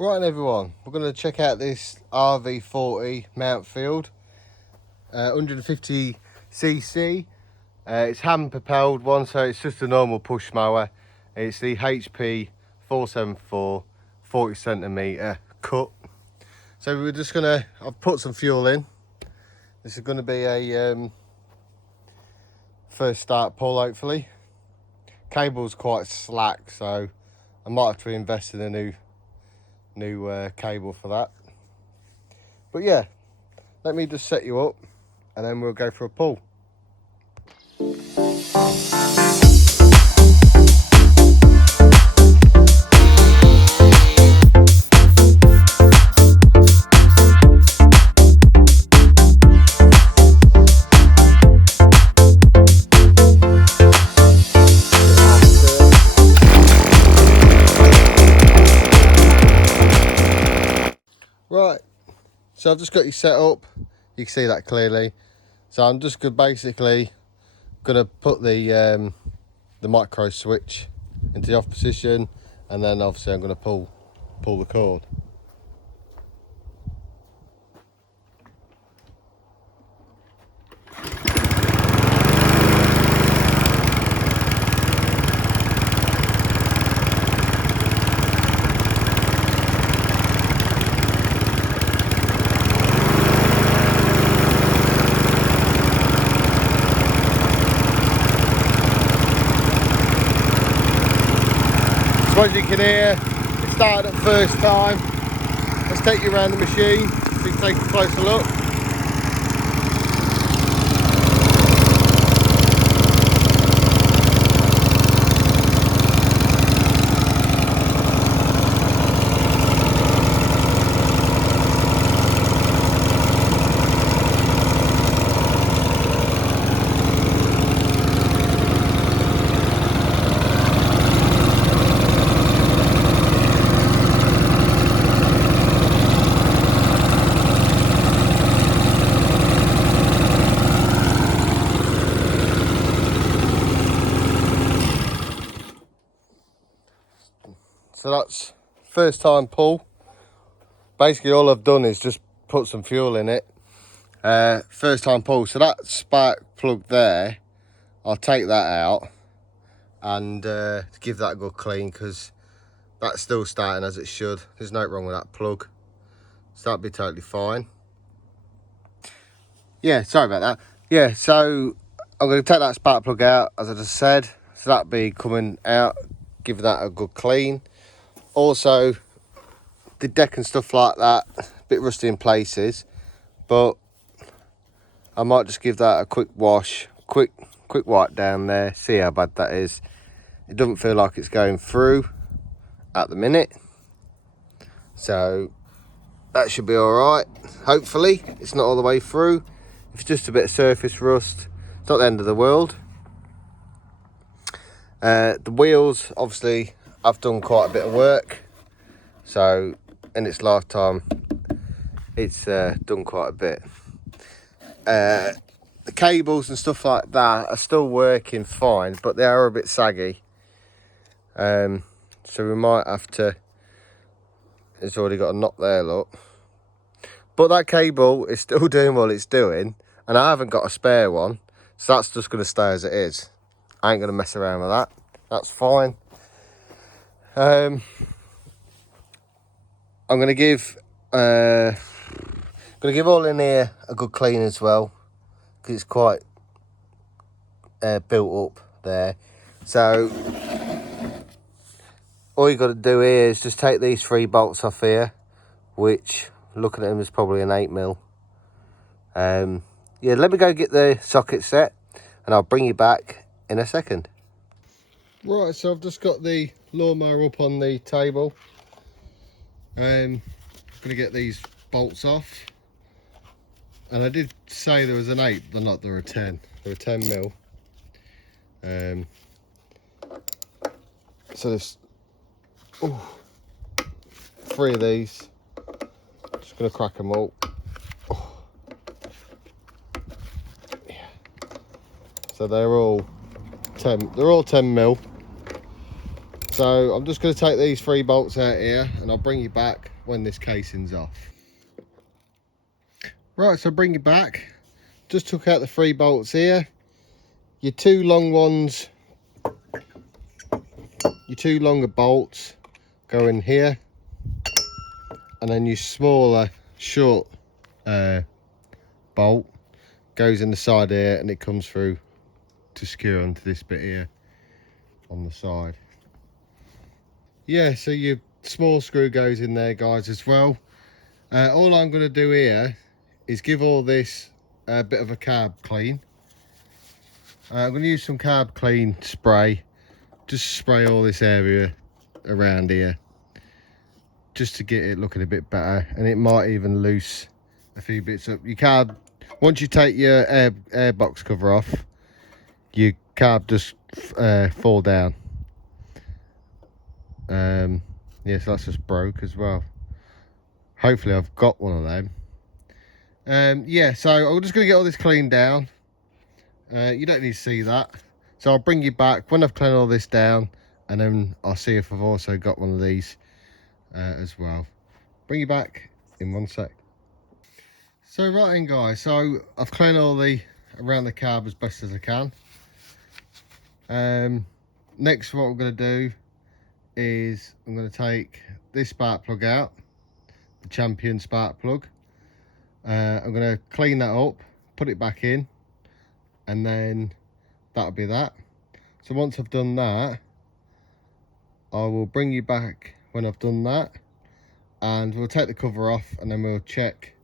Right everyone, we're going to check out this RV40 MOUNTFIELD 150cc. It's hand propelled one, so it's just a normal push mower. It's the HP 474 40cm cut. So we're just going to, I've put some fuel in. This is going to be a first start pull hopefully. Cable's quite slack, so I might have to invest in a new cable for that. But yeah, let me just set you up and then we'll go for a pull. Right, so I've just got you set up. You can see that clearly. So I'm just basically gonna put the micro switch into the off position, and then obviously I'm gonna pull the cord. So as you can hear, it started at first time. Let's take you around the machine so you can take a closer look. So that's first time pull. Basically all I've done is just put some fuel in it. First time pull. So that spark plug there, I'll take that out and give that a good clean, because that's still starting as it should. There's no wrong with that plug. So that'll be totally fine. Yeah, sorry about that. Yeah, so I'm going to take that spark plug out, as I just said. So that'll be coming out, give that a good clean. Also, the deck and stuff like that, a bit rusty in places, but I might just give that a quick wash, quick wipe down there, see how bad that is. It doesn't feel like it's going through at the minute, so that should be all right. Hopefully it's not all the way through. If it's just a bit of surface rust, it's not the end of the world. The wheels, obviously I've done quite a bit of work, so in its lifetime it's done quite a bit. The cables and stuff like that are still working fine, but they are a bit saggy, so we might have to, it's already got a knot there, look, but that cable is still doing what it's doing, and I haven't got a spare one, so that's just going to stay as it is. I ain't going to mess around with that. That's fine. I'm going to give all in here a good clean as well, because it's quite built up there. So all you got to do here is just take these 3 bolts off here, which looking at them is probably an 8mm. Yeah, let me go get the socket set and I'll bring you back in a second. Right, so I've just got the lawnmower up on the table. I'm gonna get these bolts off, and I did say there was an 8, they're not, they're a 10. They're a 10mm. So there's 3 of these. Just gonna crack them all. Yeah. So they're all 10. They're all 10mm. So I'm just going to take these 3 bolts out here and I'll bring you back when this casing's off. Right, so bring you back. Just took out the 3 bolts here. Your 2 long ones, your 2 longer bolts go in here, and then your smaller short bolt goes in the side here, and it comes through to secure onto this bit here on the side. Yeah, so your small screw goes in there, guys, as well. All I'm going to do here is give all this a bit of a carb clean. I'm going to use some carb clean spray, just spray all this area around here, just to get it looking a bit better, and it might even loose a few bits up. Your carb, once you take your air box cover off, your carb just fall down. Yeah, so that's just broke as well. Hopefully I've got one of them. Yeah, so I'm just going to get all this cleaned down. You don't need to see that, so I'll bring you back when I've cleaned all this down, and then I'll see if I've also got one of these as well. Bring you back in 1 sec. So right then, guys, so I've cleaned all the around the carb as best as I can. Next, what I'm going to do is I'm going to take this spark plug out, the Champion spark plug. I'm going to clean that up, put it back in, and then that'll be that. So once I've done that, I will bring you back when I've done that, and we'll take the cover off, and then we'll check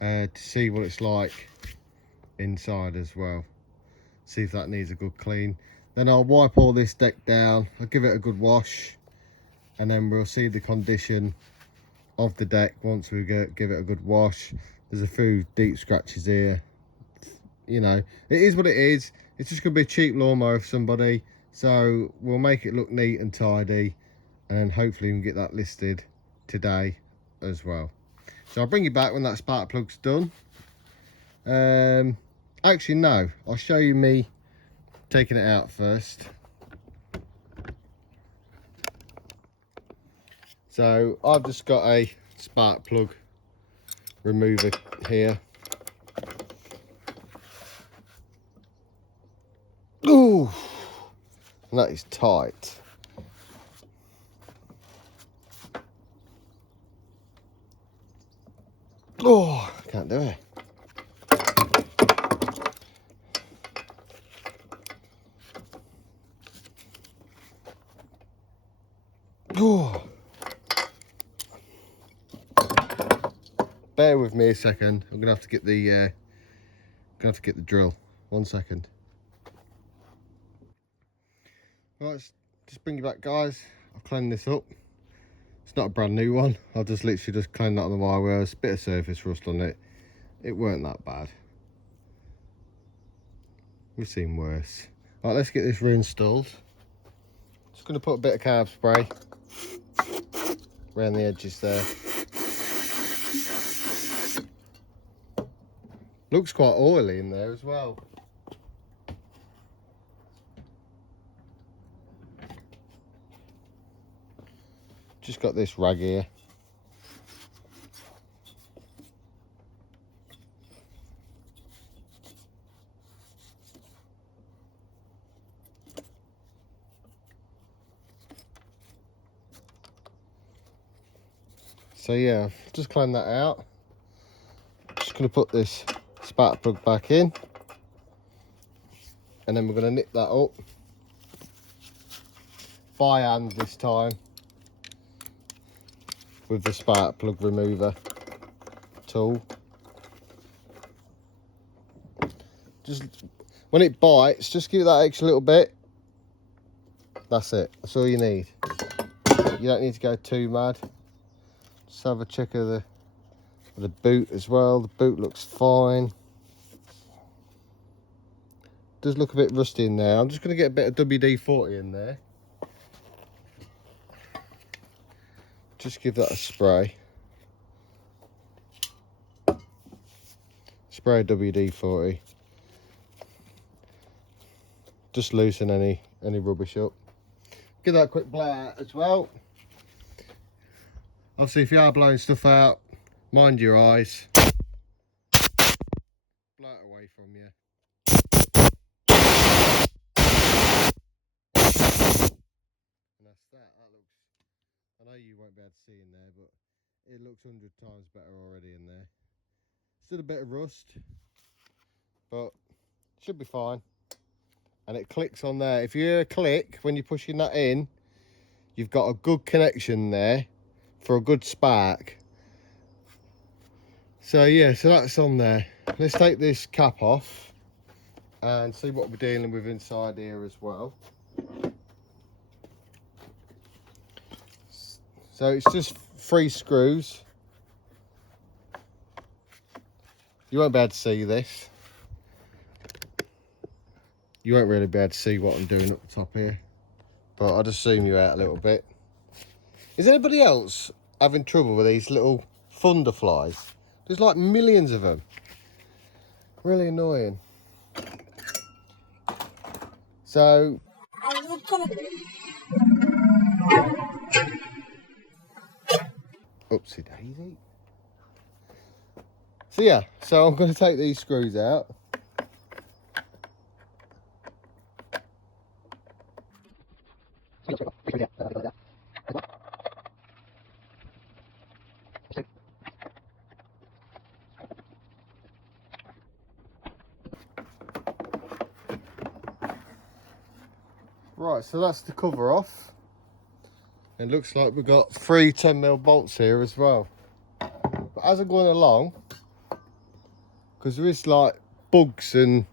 to see what it's like inside as well, see if that needs a good clean. Then I'll wipe all this deck down, I'll give it a good wash, and then we'll see the condition of the deck once we give it a good wash. There's a few deep scratches here, you know, it is what it is. It's just gonna be a cheap lawnmower for somebody, so we'll make it look neat and tidy, and then hopefully we can get that listed today as well. So I'll bring you back when that spark plug's done. Actually no, I'll show you me taking it out first. So I've just got a spark plug remover here. Ooh, and that is tight. Oh, can't do it. Oh. Bear with me a second. I'm gonna have to get the drill. 1 second. Right, let's just bring you back, guys. I've cleaned this up. It's not a brand new one. I've just literally just cleaned that on the wire wheels. Bit of surface rust on it. It weren't that bad. We've seen worse. Right, let's get this reinstalled. Just gonna put a bit of carb spray around the edges there. Looks quite oily in there as well. Just got this rag here. So yeah, I've just cleaned that out. Just gonna put this spark plug back in, and then we're gonna nip that up by hand this time with the spark plug remover tool. Just when it bites, just give it that extra little bit. That's it, that's all you need. You don't need to go too mad. Just have a check of the boot as well. The boot looks fine. Does look a bit rusty in there. I'm just going to get a bit of WD-40 in there. Just give that a spray. Spray WD-40. Just loosen any rubbish up. give that a quick blowout as well. Obviously, if you are blowing stuff out, mind your eyes. Blow it away from you. And that's that. That looks, I know you won't be able to see in there, but it looks 100 times better already in there. Still a bit of rust, but should be fine. And it clicks on there. If you hear a click when you're pushing that in, you've got a good connection there for a good spark. So yeah, so that's on there. Let's take this cap off and see what we're dealing with inside here as well. So it's just 3 screws. You won't be able to see this. You won't really be able to see what I'm doing up the top here, but I'll just zoom you out a little bit. Is anybody else having trouble with these little thunder flies? There's like millions of them. Really annoying. So, oopsie daisy. So yeah, so I'm going to take these screws out. Right, so that's the cover off. It looks like we've got 3 10mm bolts here as well. But as I'm going along, because there is like bugs and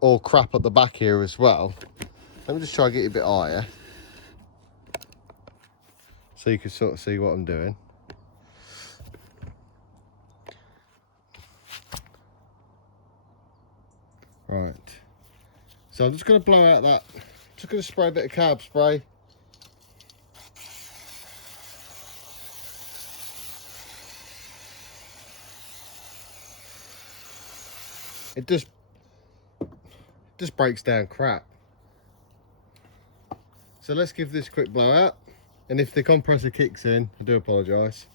all crap at the back here as well. Let me just try and get you a bit higher, so you can sort of see what I'm doing. Right. So I'm just going to blow out that, just going to spray a bit of carb spray. It just breaks down crap. So let's give this a quick blowout. And if the compressor kicks in, I do apologise.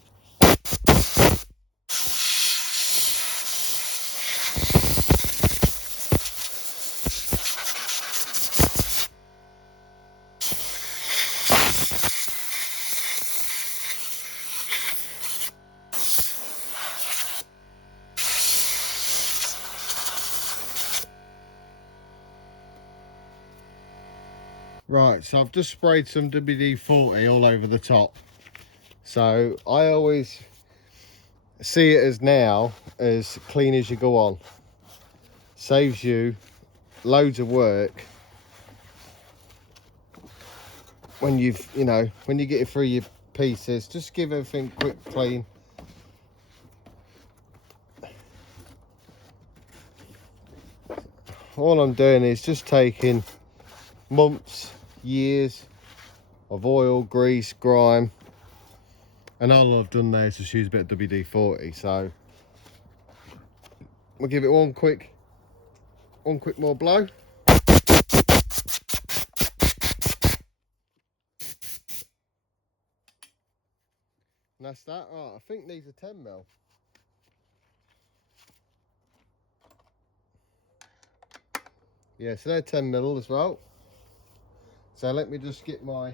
Right, so I've just sprayed some WD-40 all over the top. So I always see it as now as clean as you go on. Saves you loads of work when when you get it through your pieces. Just give everything quick clean. All I'm doing is just taking months, years of oil, grease, grime, and all I've done there is just use a bit of WD-40. So we'll give it one quick more blow. And that's that. Right, I think these are 10mm. Yeah, so they're 10mm as well. So let me just get my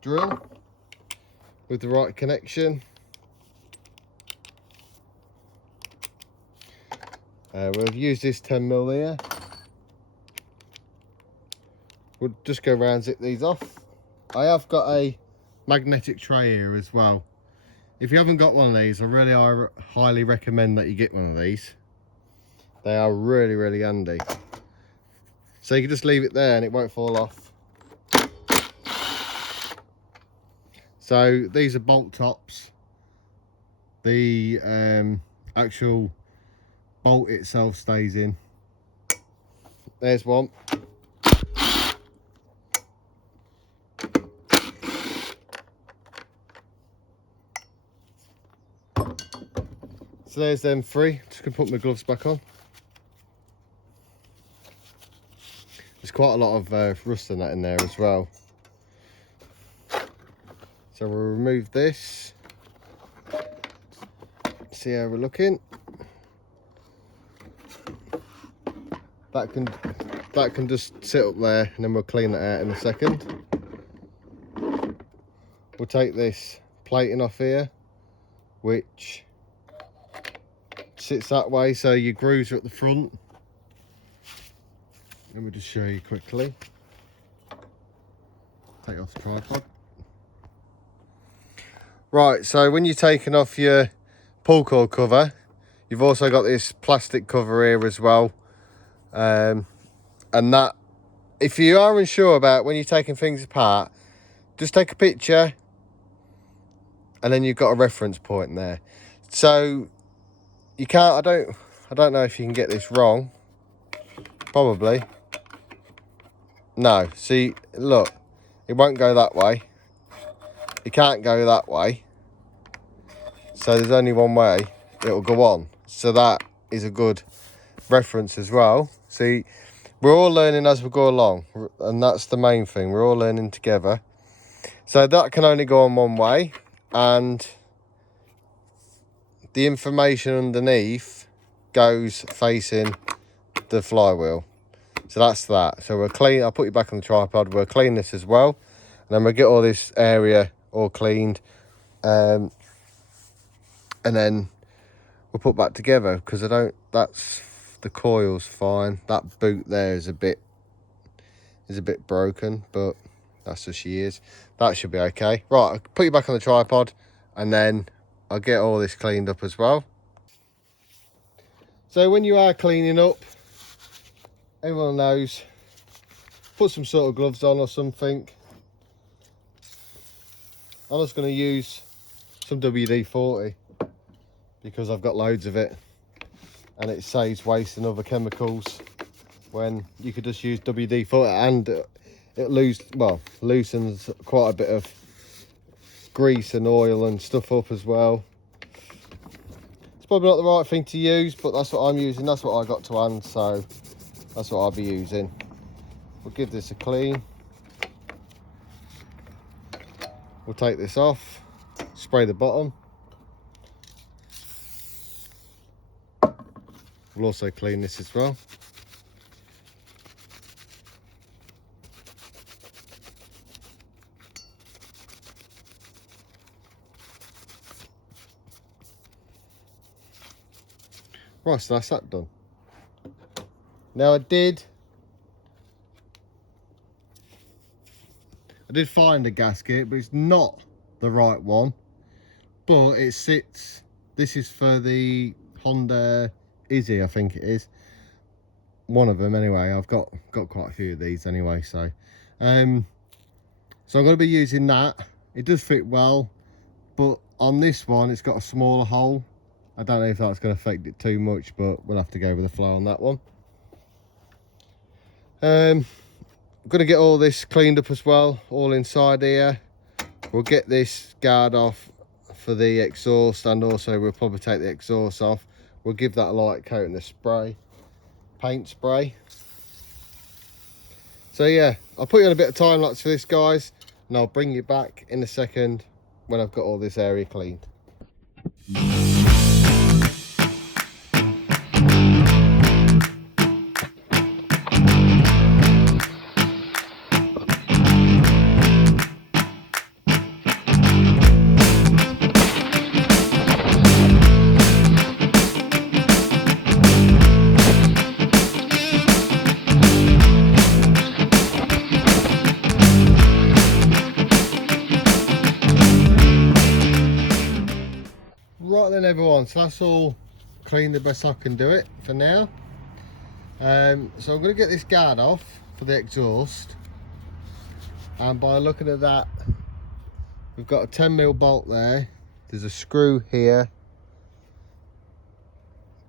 drill with the right connection. We'll use this 10mm here. We'll just go around, zip these off. I have got a magnetic tray here as well. If you haven't got one of these, I really highly recommend that you get one of these. They are really, really handy. So you can just leave it there and it won't fall off. So these are bolt tops. The actual bolt itself stays in. There's one. So there's them 3. Just gonna put my gloves back on. quite a lot of rust and that in there as well. So we'll remove this. See how we're looking. That can just sit up there, and then we'll clean that out in a second. We'll take this plating off here, which sits that way, so your grooves are at the front. Let me just show you quickly. Take off the tripod. Right, so when you're taking off your pull cord cover, you've also got this plastic cover here as well. And that, if you are unsure about when you're taking things apart, just take a picture, and then you've got a reference point there. So you can't, I don't know if you can get this wrong. Probably. No, see, look, it won't go that way. It can't go that way. So there's only one way it'll go on. So that is a good reference as well. See, we're all learning as we go along, and that's the main thing. We're all learning together. So that can only go on one way, and the information underneath goes facing the flywheel. So that's that. So we'll clean, I'll put you back on the tripod, we'll clean this as well, and then we'll get all this area all cleaned, and then we'll put back together, because that's, the coil's fine. That boot there is a bit broken, but that's just she is. That should be okay. Right, I'll put you back on the tripod, and then I'll get all this cleaned up as well. So when you are cleaning up, everyone knows, put some sort of gloves on or something. I'm just going to use some WD-40 because I've got loads of it, and it saves wasting other chemicals when you could just use WD-40, and it loosens quite a bit of grease and oil and stuff up as well. It's probably not the right thing to use, but that's what I'm using. That's what I got to hand, so that's what I'll be using. We'll give this a clean. We'll take this off, spray the bottom. We'll also clean this as well. Right, so that's that done. Now I did find a gasket, but it's not the right one. But it sits, this is for the Honda Izzy, I think it is. One of them anyway. I've got quite a few of these anyway, so I'm going to be using that. It does fit well, but on this one it's got a smaller hole. I don't know if that's going to affect it too much, but we'll have to go with the flow on that one. I'm going to get all this cleaned up as well, all inside here. We'll get this guard off for the exhaust, and also we'll probably take the exhaust off. We'll give that a light coat and a spray, paint spray. So yeah, I'll put you on a bit of time lapse for this, guys, and I'll bring you back in a second when I've got all this area cleaned. Right then everyone, so that's all cleaned the best I can do it for now. So I'm going to get this guard off for the exhaust, and by looking at that, we've got a 10mm bolt there, there's a screw here,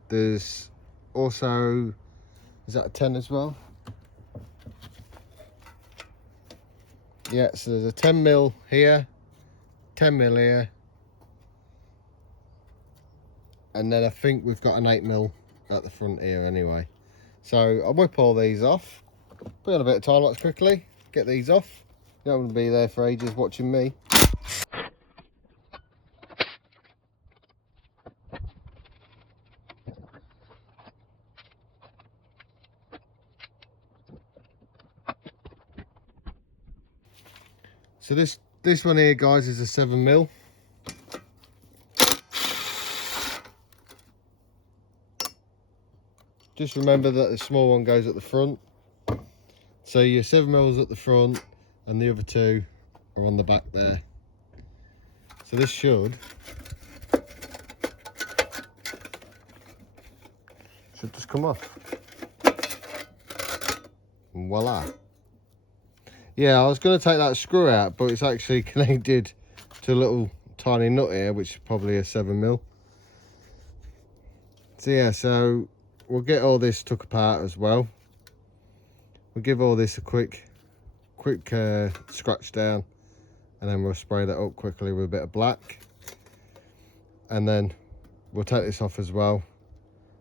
there's also, is that a 10 as well? Yeah, so there's a 10mm here, 10mm here, and then I think we've got an 8mm at the front here anyway. So I'll whip all these off. Put on a bit of time lapse quickly, get these off. You don't want to be there for ages watching me. So this one here, guys, is a 7mm. Just remember that the small one goes at the front. So your 7mm at the front and the other two are on the back there. So this should just come off. And voila. Yeah, I was going to take that screw out, but it's actually connected to a little tiny nut here, which is probably a 7mm. So yeah, so we'll get all this took apart as well. We'll give all this a quick scratch down, and then we'll spray that up quickly with a bit of black. And then we'll take this off as well,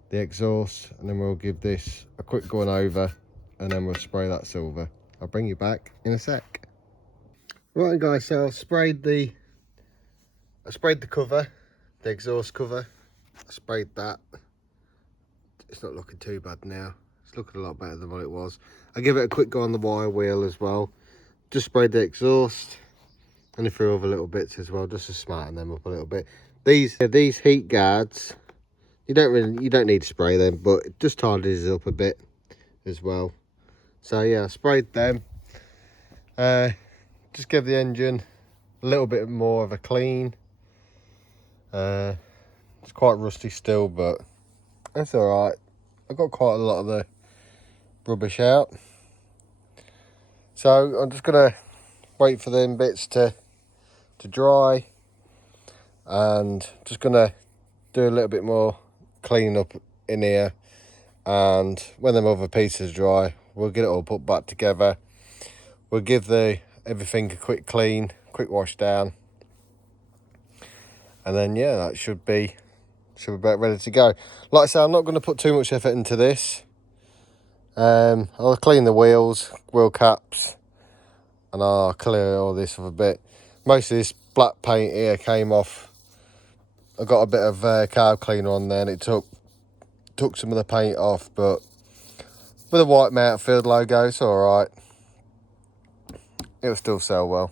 the exhaust, and then we'll give this a quick going over, and then we'll spray that silver. I'll bring you back in a sec. Right guys, so I sprayed the cover, the exhaust cover. I sprayed that. It's not looking too bad now. It's looking a lot better than what it was. I give it a quick go on the wire wheel as well. Just sprayed the exhaust and a few other little bits as well, just to smarten them up a little bit. These heat guards, you don't need to spray them, but it just tidies up a bit as well. So yeah, I sprayed them. Just give the engine a little bit more of a clean. It's quite rusty still, but that's all right. I got quite a lot of the rubbish out. So I'm just gonna wait for them bits to dry, and just gonna do a little bit more cleaning up in here, and when them other pieces dry, we'll get it all put back together. We'll give everything a quick clean, quick wash down, and then yeah, that should be about ready to go. Like I say, I'm not going to put too much effort into this. I'll clean the wheels, wheel caps, and I'll clear all this off a bit. Most of this black paint here came off. I got a bit of carb cleaner on there, and it took some of the paint off, but with a white MOUNTFIELD logo, it's all right. It'll still sell well.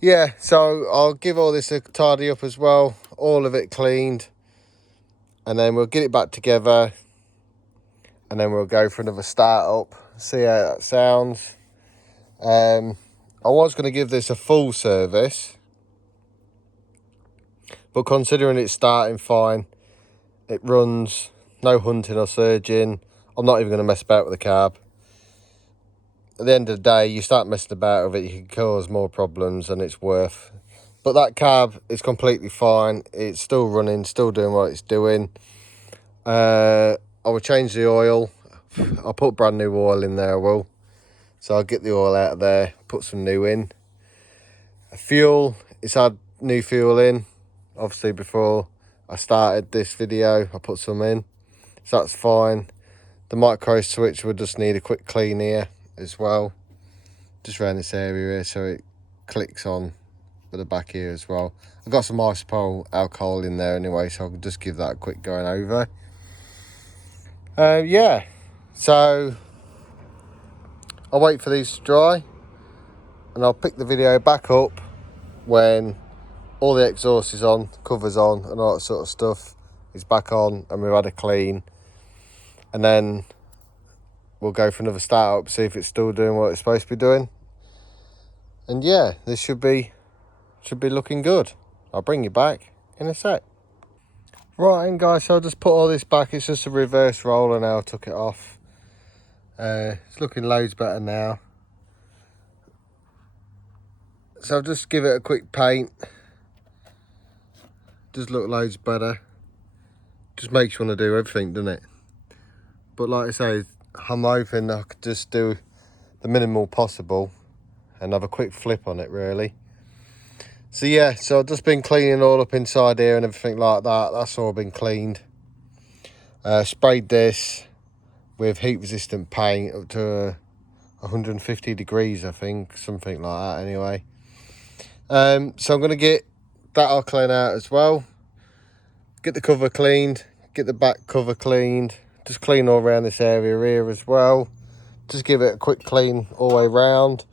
Yeah, so I'll give all this a tidy up as well, all of it cleaned, and then we'll get it back together, and then we'll go for another start up, see how that sounds. I was going to give this a full service, but considering it's starting fine, it runs, no hunting or surging, I'm not even going to mess about with the carb. At the end of the day, you start messing about with it, you can cause more problems than it's worth. But that carb is completely fine. It's still running, still doing what it's doing. I will change the oil. I'll put brand new oil in there, I will. So I'll get the oil out of there, put some new in. Fuel, it's had new fuel in. Obviously before I started this video, I put some in. So that's fine. The micro switch will just need a quick clean here as well, just around this area here, so it clicks on with the back here as well. I've got some isopropyl alcohol in there anyway, so I'll just give that a quick going over. Yeah, so I'll wait for these to dry, and I'll pick the video back up when all the exhaust is on, covers on, and all that sort of stuff is back on, and we've had a clean, and then we'll go for another start up, see if it's still doing what it's supposed to be doing. And yeah, this should be looking good. I'll bring you back in a sec. Right, and guys, so I'll just put all this back. It's just a reverse roller now. I took it off. It's looking loads better now. So I'll just give it a quick paint. Does look loads better. Just makes you want to do everything, doesn't it? But like I say, I'm hoping I could just do the minimal possible and have a quick flip on it, really. So yeah, so I've just been cleaning all up inside here and everything like that. That's all been cleaned. Sprayed this, with heat resistant paint up to 150 degrees, I think, something like that anyway. So I'm going to get that all clean out as well, get the cover cleaned, get the back cover cleaned, just clean all around this area here as well, just give it a quick clean all the way around,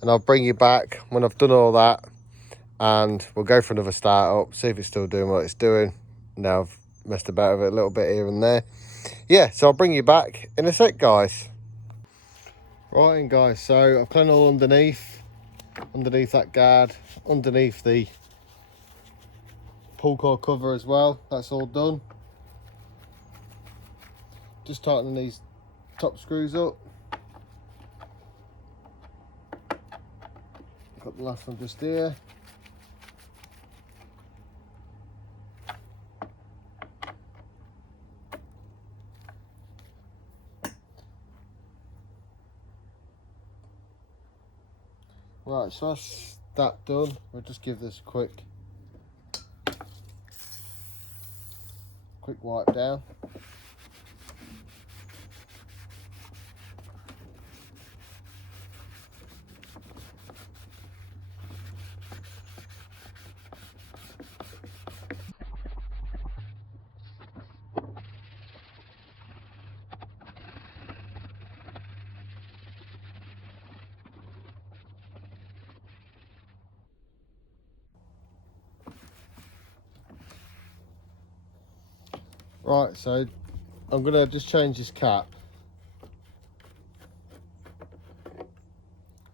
and I'll bring you back when I've done all that, and we'll go for another start up, see if it's still doing what it's doing. Now I've messed about with it a little bit here and there. Yeah, so I'll bring you back in a sec, guys. Right, and guys, so I've cleaned all underneath that guard, underneath the pull cord cover as well. That's all done. Just tightening these top screws up. Got the last one just here. Right, so that's that done. We'll just give this a quick wipe down. Right, so I'm gonna just change this cap,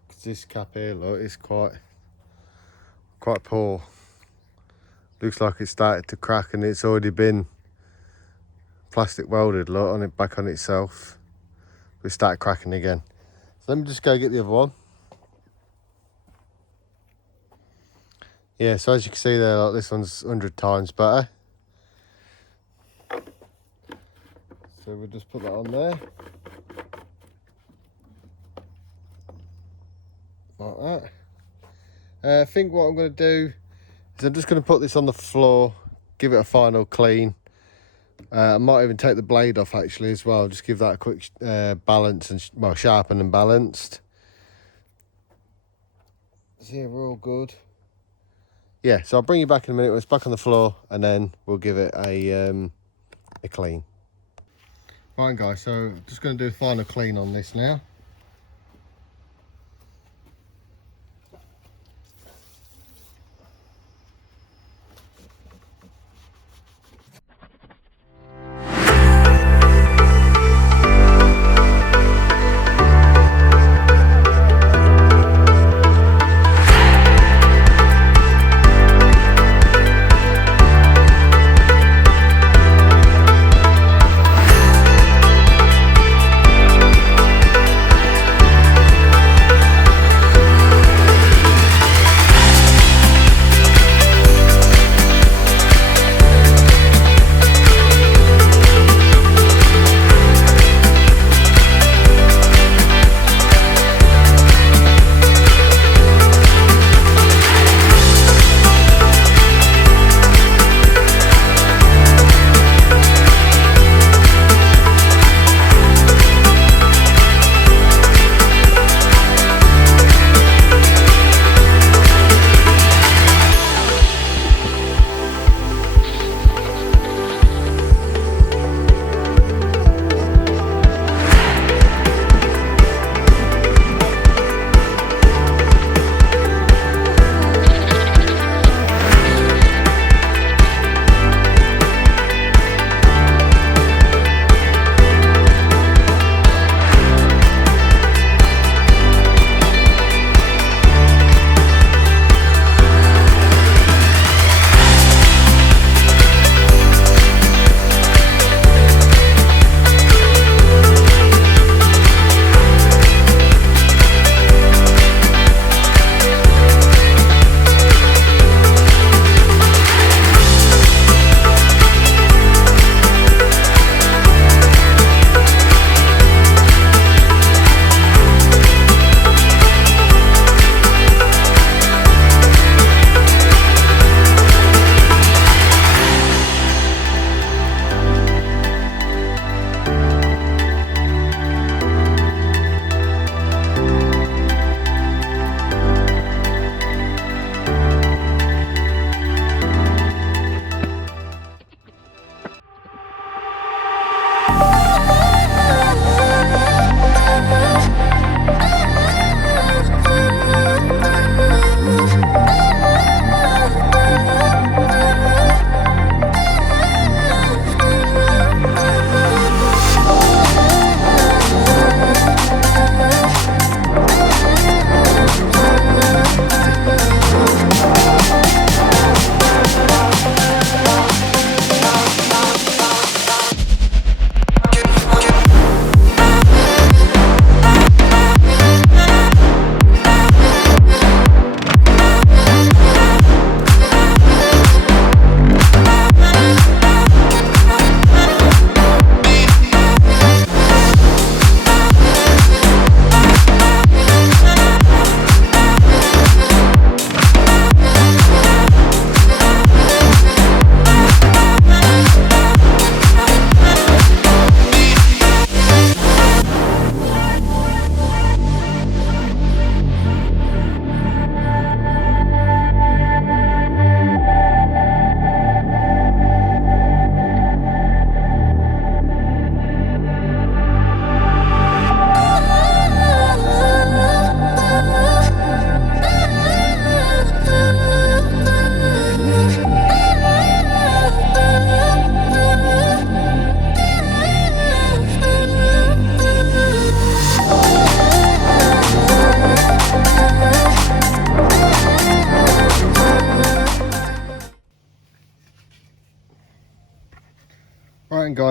because this cap here, look, is quite poor. Looks like it started to crack and it's already been plastic welded, look, on it, back on itself. It started cracking again. So let me just go get the other one. Yeah, so as you can see there, like, this one's 100 times better. So we'll just put that on there. Like that. I think what I'm going to do is I'm just going to put this on the floor, give it a final clean. I might even take the blade off actually as well, just give that a quick balance and, well, sharpen and balanced. So yeah, we're all good. Yeah, so I'll bring you back in a minute when it's back on the floor, and then we'll give it a clean. Right guys, so just going to do a final clean on this now.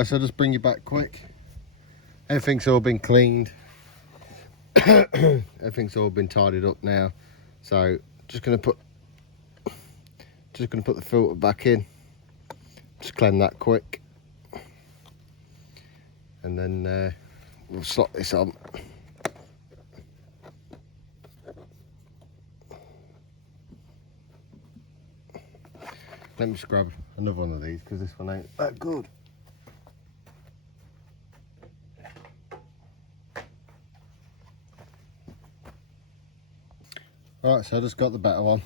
Right, so I'll just bring you back quick. Everything's all been cleaned. Everything's all been tidied up now. So just gonna put the filter back in. Just clean that quick. And then we'll slot this on. Let me just grab another one of these because this one ain't that good. Right, so I just got the better one.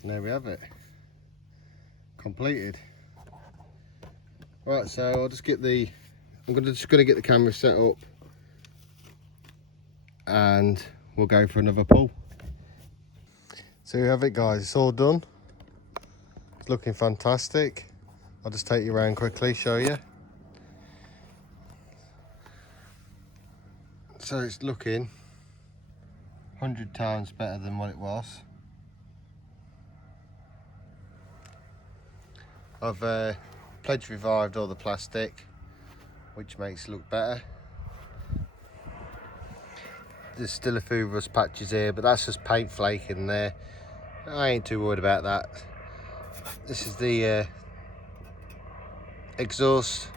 And there we have it. Completed. Right, so I'll just get the just gonna get the camera set up and we'll go for another pull. So you have it, guys, it's all done. It's looking fantastic. I'll just take you around quickly, show you. So it's looking 100 times better than what it was. I've pledge revived all the plastic, which makes it look better. There's still a few rust patches here, but that's just paint flaking there. I ain't too worried about that. This is the exhaust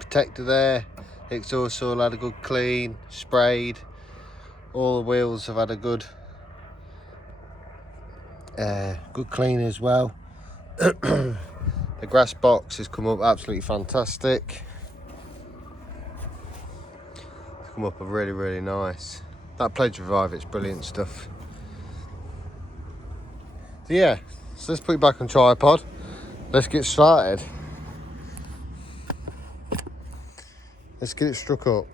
protector there. The exhaust all had a good clean, sprayed. All the wheels have had a good clean as well. The grass box has come up absolutely fantastic. It's come up really, really nice. That pledge revive, it's brilliant stuff. So yeah, so let's put it back on tripod. Let's get started. Let's get it struck up.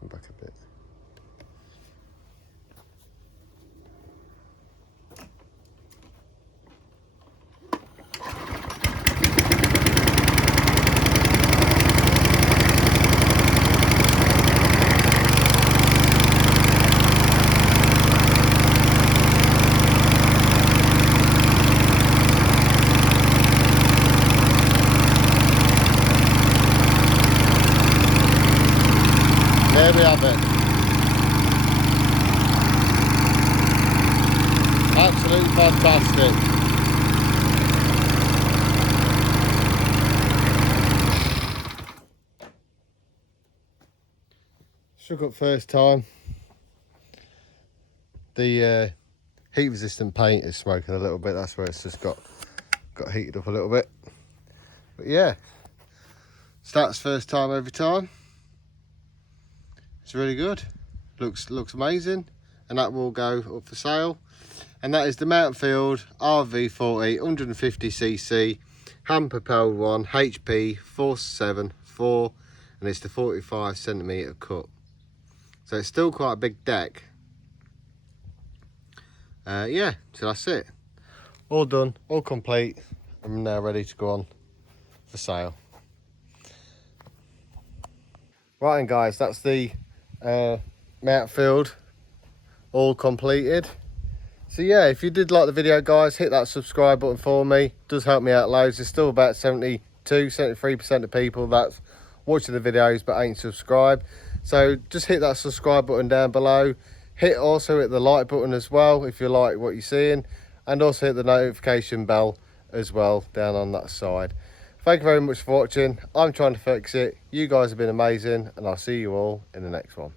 Come back a bit. There we have it. Absolutely fantastic. Struck up first time. The heat resistant paint is smoking a little bit. That's where it's just got heated up a little bit. But yeah, starts first time every time. It's really good. Looks amazing, and that will go up for sale. And that is the MOUNTFIELD RV40 150cc hand propelled one, HP 474, and it's the 45cm cut. So it's still quite a big deck. Yeah, so that's it. All done, all complete. I'm now ready to go on for sale. Right then, guys, that's the MOUNTFIELD all completed. So yeah, if you did like the video, guys, hit that subscribe button for me. It does help me out loads. There's still about 73% of people that's watching the videos but ain't subscribed. So just hit that subscribe button down below. Also hit the like button as well if you like what you're seeing, and also hit the notification bell as well down on that side. Thank you very much for watching. I'm trying to fix it. You guys have been amazing, and I'll see you all in the next one.